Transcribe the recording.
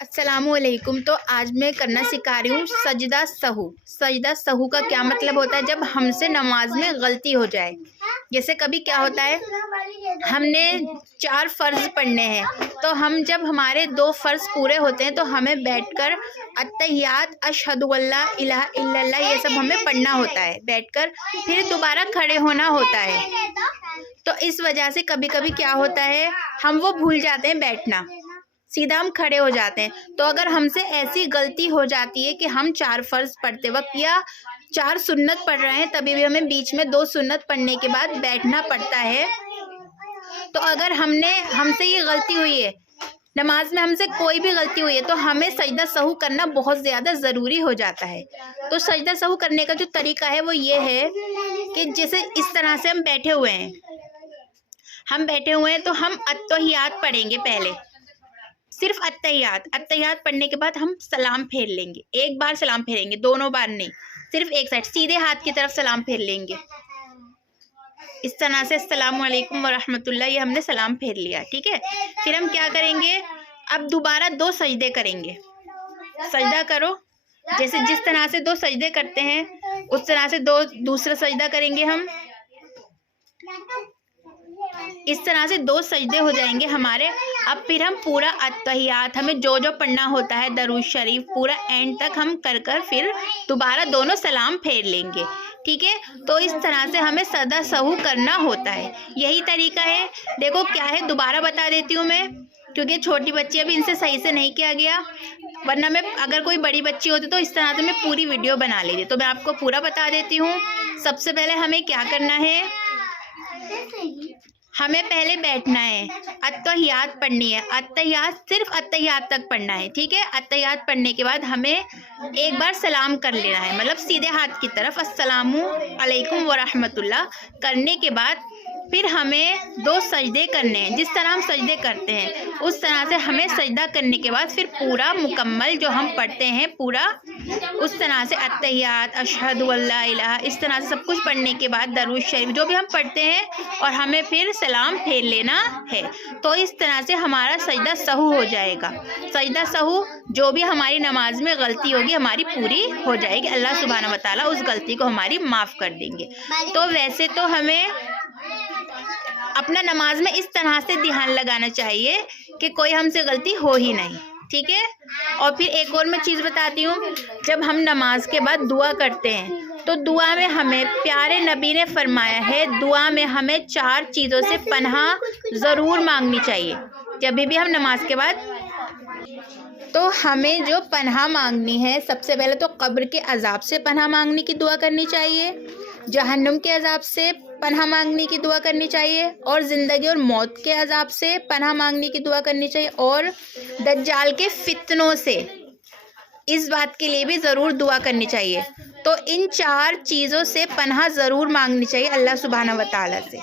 السلام علیکم۔ تو آج میں کرنا سکھا رہی ہوں سجدہ سہو۔ سجدہ سہو کا کیا مطلب ہوتا ہے؟ جب ہم سے نماز میں غلطی ہو جائے، جیسے کبھی کیا ہوتا ہے ہم نے 4 فرض پڑھنے ہیں، تو جب ہمارے 2 فرض پورے ہوتے ہیں تو ہمیں بیٹھ کر التحیات اشہد اللہ الہ الا اللہ یہ سب ہمیں پڑھنا ہوتا ہے بیٹھ کر، پھر دوبارہ کھڑے ہونا ہوتا ہے۔ تو اس وجہ سے کبھی کبھی کیا ہوتا ہے ہم وہ بھول جاتے ہیں بیٹھنا، سیدھا ہم کھڑے ہو جاتے ہیں۔ تو اگر ہم سے ایسی غلطی ہو جاتی ہے کہ ہم 4 فرض پڑھتے وقت یا 4 سنت پڑھ رہے ہیں، تبھی بھی ہمیں بیچ میں 2 سنت پڑھنے کے بعد بیٹھنا پڑتا ہے، تو اگر ہم سے یہ غلطی ہوئی ہے، نماز میں ہم سے کوئی بھی غلطی ہوئی ہے، تو ہمیں سجدہ سہو کرنا بہت زیادہ ضروری ہو جاتا ہے۔ تو سجدہ سہو کرنے کا جو طریقہ ہے وہ یہ ہے کہ جیسے اس طرح سے ہم بیٹھے ہوئے ہیں تو ہم التحیات پڑھیں گے پہلے، صرف التحیات پڑھنے کے بعد ہم سلام پھیر لیں گے، ایک بار سلام پھیریں گے، دونوں بار نہیں، صرف ایک سائڈ سیدھے ہاتھ کی طرف سلام پھیر لیں گے، اس طرح سے السلام علیکم ورحمۃ اللہ، یہ ہم نے سلام پھیر لیا، ٹھیک ہے۔ پھر ہم کیا کریں گے، اب دوبارہ 2 سجدے کریں گے، سجدہ کرو، جیسے جس طرح سے 2 سجدے کرتے ہیں اس طرح سے دوسرا سجدہ کریں گے ہم، اس طرح سے 2 سجدے ہو جائیں گے ہمارے۔ اب پھر ہم پورا التحیات ہمیں جو پڑھنا ہوتا ہے درود شریف پورا اینڈ تک ہم کر پھر دوبارہ دونوں سلام پھیر لیں گے، ٹھیک ہے۔ تو اس طرح سے ہمیں سجدہ سہو کرنا ہوتا ہے، یہی طریقہ ہے۔ دیکھو کیا ہے، دوبارہ بتا دیتی ہوں میں، کیونکہ چھوٹی بچی ابھی ان سے صحیح سے نہیں کیا گیا، ورنہ میں اگر کوئی بڑی بچی ہوتی تو اس طرح سے میں پوری ویڈیو بنا لیتی۔ تو میں آپ کو پورا بتا دیتی ہوں۔ سب سے پہلے ہمیں کیا کرنا ہے، ہمیں پہلے بیٹھنا ہے، التحیات پڑھنی ہے، التحیات صرف التحیات تک پڑھنا ہے، ٹھیک ہے۔ التحیات پڑھنے کے بعد ہمیں ایک بار سلام کر لینا ہے، مطلب سیدھے ہاتھ کی طرف السلام علیکم ورحمۃ اللہ کرنے کے بعد پھر ہمیں 2 سجدے کرنے ہیں، جس طرح ہم سجدے کرتے ہیں اس طرح سے ہمیں سجدہ کرنے کے بعد پھر پورا مکمل جو ہم پڑھتے ہیں پورا اس طرح سے التحیات اشہد اللہ الہ اس طرح سے سب کچھ پڑھنے کے بعد درود شریف جو بھی ہم پڑھتے ہیں اور ہمیں پھر سلام پھیر لینا ہے۔ تو اس طرح سے ہمارا سجدہ سہو ہو جائے گا۔ سجدہ سہو جو بھی ہماری نماز میں غلطی ہوگی ہماری پوری ہو جائے گی، اللہ سبحانہ وتعالیٰ اس غلطی کو ہماری معاف کر دیں گے۔ تو ویسے تو ہمیں اپنا نماز میں اس طرح سے دھیان لگانا چاہیے کہ کوئی ہم سے غلطی ہو ہی نہیں، ٹھیک ہے۔ اور پھر ایک اور میں چیز بتاتی ہوں، جب ہم نماز کے بعد دعا کرتے ہیں تو دعا میں ہمیں پیارے نبی نے فرمایا ہے، دعا میں ہمیں 4 چیزوں سے پناہ ضرور مانگنی چاہیے جب بھی ہم نماز کے بعد۔ تو ہمیں جو پناہ مانگنی ہے، سب سے پہلے تو قبر کے عذاب سے پناہ مانگنے کی دعا کرنی چاہیے، جہنم کے عذاب سے پناہ مانگنے کی دعا کرنی چاہیے، اور زندگی اور موت کے عذاب سے پناہ مانگنے کی دعا کرنی چاہیے، اور دجال کے فتنوں سے اس بات کے لیے بھی ضرور دعا کرنی چاہیے۔ تو ان 4 چیزوں سے پناہ ضرور مانگنی چاہیے اللہ سبحانہ وتعالیٰ سے۔